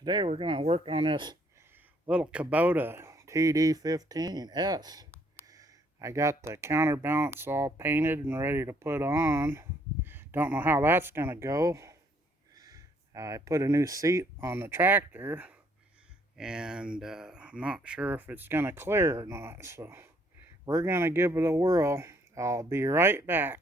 Today we're going to work on this little KUBOTA TD 15S. I got the counterbalance all painted and ready to put on. Don't know how that's going to go. I put a new seat on the tractor and I'm not sure if it's going to clear or not. So we're going to give it a whirl. I'll be right back.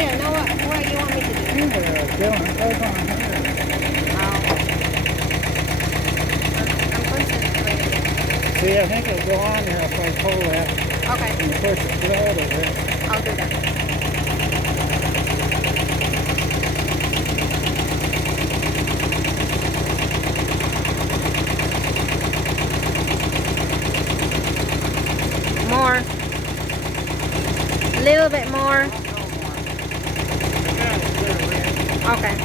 I don't know what you want me to do. It goes on here. I'm concentrating. See, I think it'll go on there if I pull that Okay. and push the thread of it. I'll do that. More. A little bit more. Okay.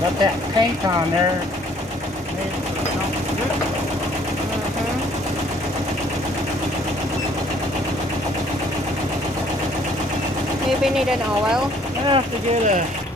Got that paint on there. Maybe need an oil. I have to get a...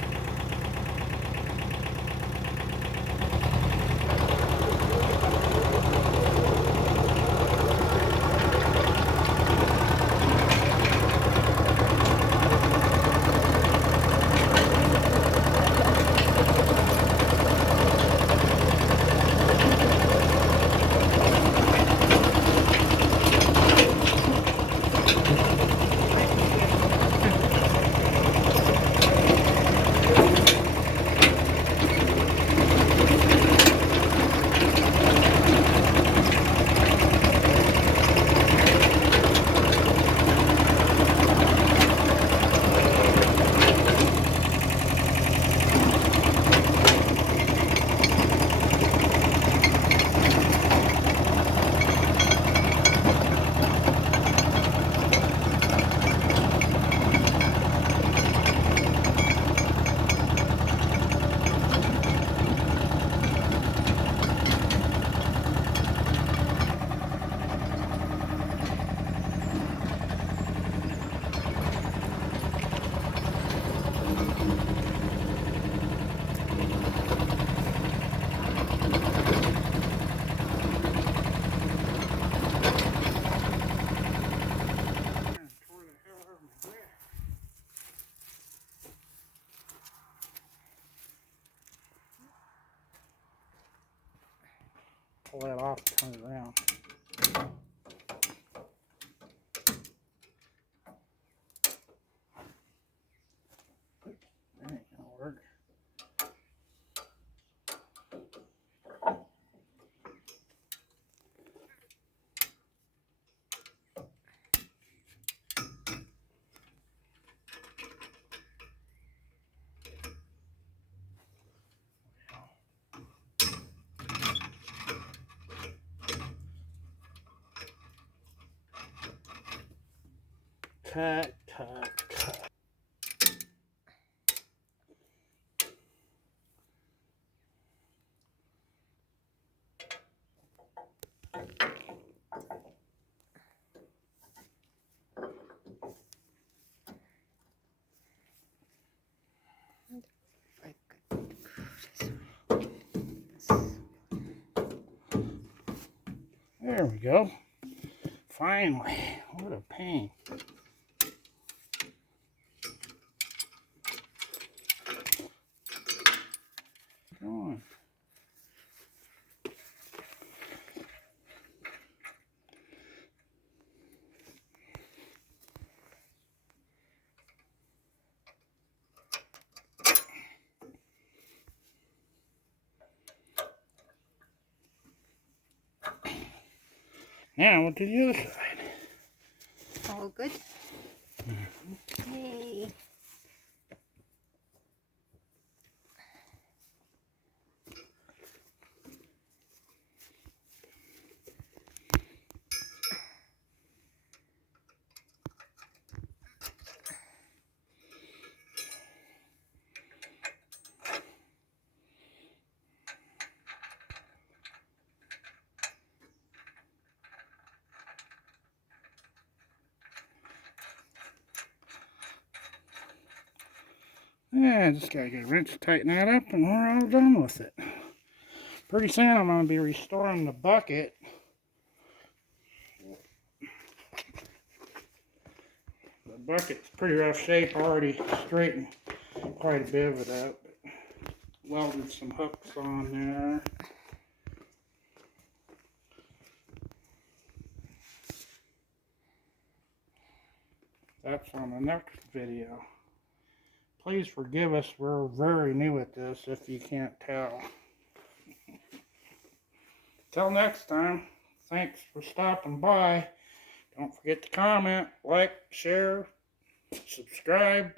Pull that off, turn it around. That ain't gonna work. Cut, cut, cut. There we go. Finally. What a pain. Come on. Now, what to the other side? All good. Okay. Yeah, just gotta get a wrench to tighten that up and we're all done with it. Pretty soon I'm gonna be restoring the bucket. The bucket's pretty rough shape, already straightened quite a bit of it up. Welded some hooks on there. That's on the next video. Please forgive us, we're very new at this if you can't tell. Till next time, thanks for stopping by. Don't forget to comment, like, share, subscribe.